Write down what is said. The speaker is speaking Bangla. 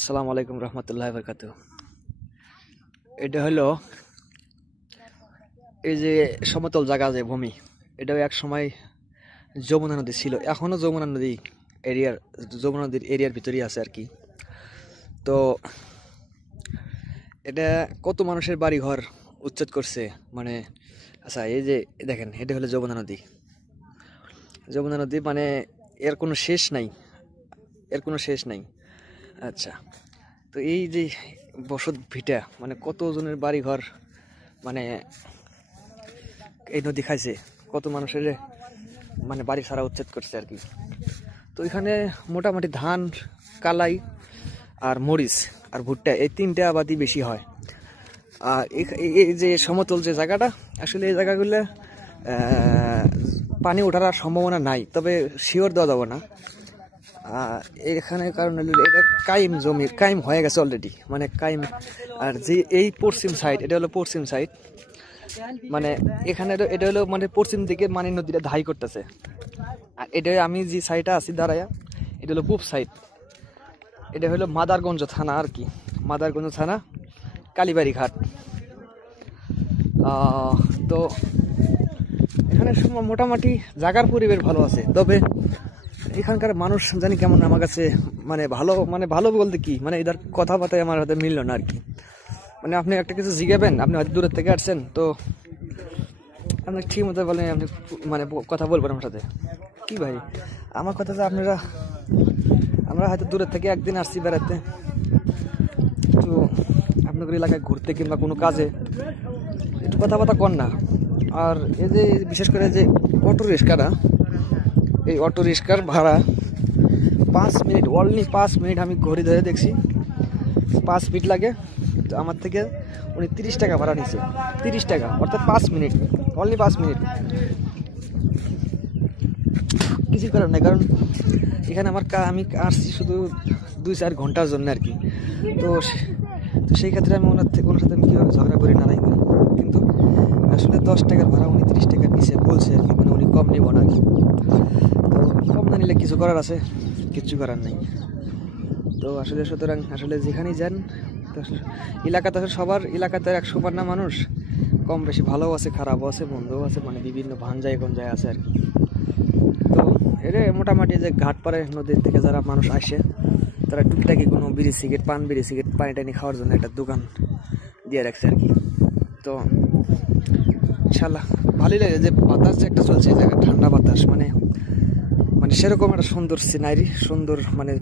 আসসালামু আলাইকুম রহমতুল্লাহি বারাকাতুহু। এটা হলো এই যে সমতল জায়গা যে ভূমি, এটাও এক সময় যমুনা নদী ছিল, এখনো যমুনা নদী এরিয়ার যমুনা নদীর এরিয়ার ভিতরেই আছে আর কি। তো এটা কত মানুষের বাড়ি ঘর উচ্ছেদ করছে, মানে আচ্ছা এই যে দেখেন, এটা হলো যমুনা নদী। যমুনা নদী মানে এর কোনো শেষ নাই, এর কোনো শেষ নাই। আচ্ছা, তো এই যে বসত ভিটা, মানে কত জনের বাড়ি ঘর মানে এই নদী খাইছে, কত মানুষের মানে বাড়ি ছাড়া উচ্ছেদ করছে আর কি। তো এখানে মোটামুটি ধান, কালাই আর মরিচ আর ভুট্টা, এই তিনটা আবাদই বেশি হয়। আর এই যে সমতল যে জায়গাটা, আসলে এই জায়গাগুলো পানি ওঠার আর সম্ভাবনা নাই, তবে শিওর দেওয়া যাবে না। এখানে কারণ এটা কাইম জমির, কাইম হয়ে গেছে অলরেডি, মানে কাইম। আর যে এই পশ্চিম সাইড, এটা হলো পশ্চিম সাইড, মানে এখানে এটা হলো মানে পশ্চিম দিকে মানে নদীটা ধাই করতেছে। আর এটা আমি যে সাইডে আছি দাঁড়ায়া, এটা হলো পূব সাইড। এটা হলো মাদারগঞ্জ থানা আর কি, মাদারগঞ্জ থানা, কালীবাড়ি ঘাট। তো এখানে মোটামুটি জায়গার পরিবেশ ভালো আছে, তবে এখানকার মানুষ জানি কেমন আমার কাছে, মানে ভালো বলতে কি, মানে এদের কথাবার্তায় আমার হাতে মিলল না আর কি। মানে আপনি একটা কিছু জিজ্ঞাবেন, আপনি হয়তো দূরের থেকে আসছেন, তো আপনি ঠিক মতো বলেন, আপনি মানে কথা বলবেন আমার সাথে। কি ভাই, আমার কথা যে আমরা হয়তো দূরের থেকে একদিন আসছি বেড়াতে, তো আপনাদের এলাকায় ঘুরতে কিংবা কোনো কাজে, একটু কথাবার্তা কর না। আর এই যে বিশেষ করে যে অটো রিক্সাটা, এই অটো রিক্সার ভাড়া 5 মিনিট, অনলি 5 মিনিট, আমি ঘড়ি ধরে দেখছি 5 মিনিট লাগে। তো আমার থেকে উনি 30 টাকা ভাড়া নিচ্ছে, 30 টাকা, অর্থাৎ 5 মিনিট, অনলি 5 মিনিট। কিছু করার নাই, কারণ এখানে আমি আসছি শুধু 2-4 ঘন্টার জন্য আর কি। তো সেই ক্ষেত্রে আমি ওনার সাথে আমি কীভাবে ঝগড়া করি না, কিন্তু আসলে 10 টাকার ভাড়া উনি 30 টাকার নিচে বলছে আর কি, মানে উনি কম নেব না আর কি। তো কম না নিলে কিছু করার আছে, কিচ্ছু করার নেই। তো আসলে সুতরাং আসলে যেখানেই যান, তো এলাকাতে সবার এলাকাতে 100 না মানুষ, কম বেশি ভালো আছে, খারাপও আছে, মন্দও আছে, মানে বিভিন্ন ভাঞ্জায় গঞ্জায় আছে আর কি। তো এটা মোটামুটি যে ঘাটপাড়ে নদীর থেকে যারা মানুষ আসে, তারা টুকটাকি কোনো বিড়ি সিগারেট, পানি টানি খাওয়ার জন্য একটা দোকান দিয়ে রাখছে আর কি। তো ইনশাল্লাহ ভালোই লাগে যে বাতাস যে একটা চলছে, এই জায়গায় ঠান্ডা বাতাস, মানে সেরকম একটা সুন্দর সিনারি, সুন্দর মানে